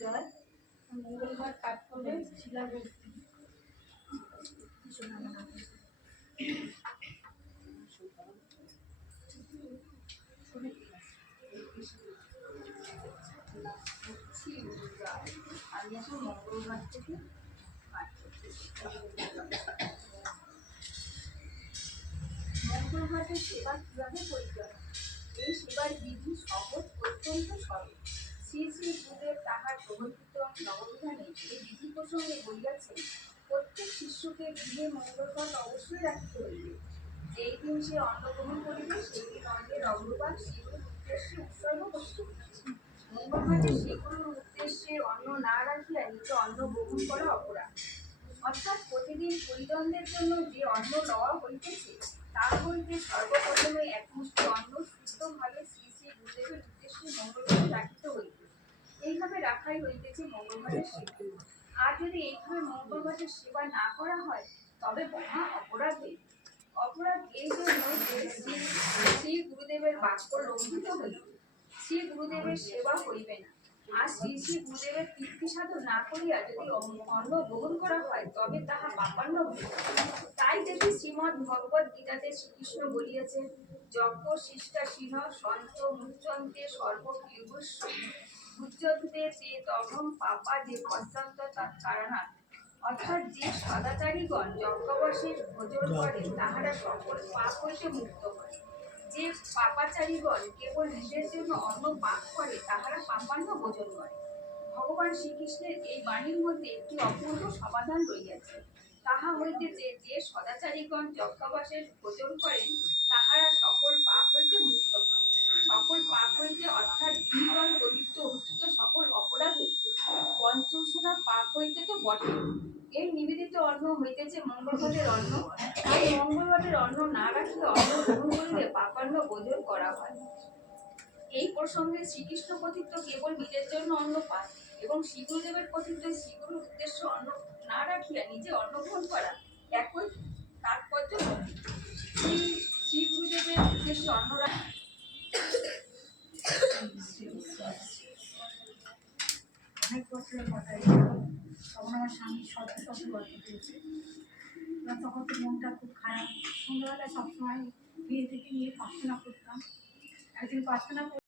জয় মঙ্গলবার পাঠ করবেন শিলাবর্তী। আমি এখন মঙ্গলবার থেকে মঙ্গলবারের সেবা কিভাবে করতে হয়, এই সেবার বিধি সহজ, অত্যন্ত সরল। শ্রী শ্রী গুরুদেব তাহার প্রবর্তিত নববিধানে এই বিধি প্রসঙ্গে বলিয়াছেন, প্রত্যেক শিষ্যকে গৃহে মঙ্গলবার অবশ্যই রাখিতে হইবে। যেই দিন সে অন্ন গ্রহণ করিবে সেই দিন অন্নের অগ্রভাগ শ্রীগুরুর উদ্দেশ্যে উৎসর্গ করিতে হইবে। মঙ্গলবারে শ্রীগুরুর উদ্দেশ্যে অন্ন না রাখিয়া নিজে অন্ন গ্রহণ করা অপরাধ। অর্থাৎ প্রতিদিন পরিজনদের জন্য যে অন্ন লওয়া হইতেছে তার হইতে সর্বপ্রথমে এক মুষ্টি অন্ন শুদ্ধভাবে শ্রী শ্রী গুরুদেবের উদ্দেশ্যে মঙ্গলবারে রাখিতে হইবে। এইভাবে রাখাই হইতেছে মঙ্গলবারের সেবা। আর যদি এইভাবে মঙ্গলবারের সেবা না করা হয় তবে মহা অপরাধ হইবে। অপরাধ এই জন্য যে শ্রী গুরুদেবের বাক্য লঙ্ঘিত হইবে, শ্রী গুরুদেবের সেবা হইবে না। আর শ্রী শ্রী গুরুদেবের তৃপ্তি সাধন না করিয়া যদি অন্ন গ্রহণ করা হয় তবে তাহা পাপান্ন হইবে। তাই দেখি শ্রীমদ্ ভগবদ্ গীতাতে শ্রীকৃষ্ণ বলিয়াছেন, যজ্ঞ শিষ্টাশীন সন্ত মুচ্যন্তে সর্বক্লেবস্য মুচ্যন্তে চেতঘম পাপা যে পশ্চান্ত তৎকারণাৎ। অর্থাৎ যে সদাচারীগণ যজ্ঞাবশেষ ভোজন করেন তাহারা সকল পাপ হইতে মুক্ত হয়। যে পাপাচারীগণ কেবল নিজের জন্য অন্ন পাক করে তাহারা পাপান্ন ভোজন করে। ভগবান শ্রীকৃষ্ণের এই বাণীর মধ্যে একটি অপূর্ব সমাধান রইয়াছে। তাহা হইতেছে যে সদাচারীগণ যজ্ঞাবশেষ ভোজন করেন তাহারা সকল পাপ হইতে মুক্ত হয়। সকল পাপ হইতে অর্থাৎ বিহিতল গদিত অনুষ্ঠিত সকল অপরাধ হইতে, পঞ্চশোরা পাপ হইতে তো বটে। এই নিবেদিত অন্ন হইতেছে মঙ্গলবারের অন্ন। এই মঙ্গলবারের অন্ন না রাখিয়া অন্ন গ্রহণ করিলে পাপান্ন ভোজন করা হয়। এই প্রসঙ্গে শ্রীকৃষ্ণ কথিত কেবল নিজের জন্য অন্ন পান এবং শ্রীগুরুদেবের কথিত শ্রীগুরুর উদ্দেশ্য অন্ন না রাখিয়া নিজে অন্ন গ্রহণ করা একই তাৎপর্য। শ্রীগুরুদেবের উদ্দেশ্যে অন্ন অনেক বছরের কথা। তখন আমার স্বামী শ্বশুর বাড়ি পেয়েছে, তখন তো মনটা খুব খারাপ। সন্ধ্যাবেলায় সবসময় বিয়ে থেকে নিয়ে প্রার্থনা করতাম। একদিন প্রার্থনা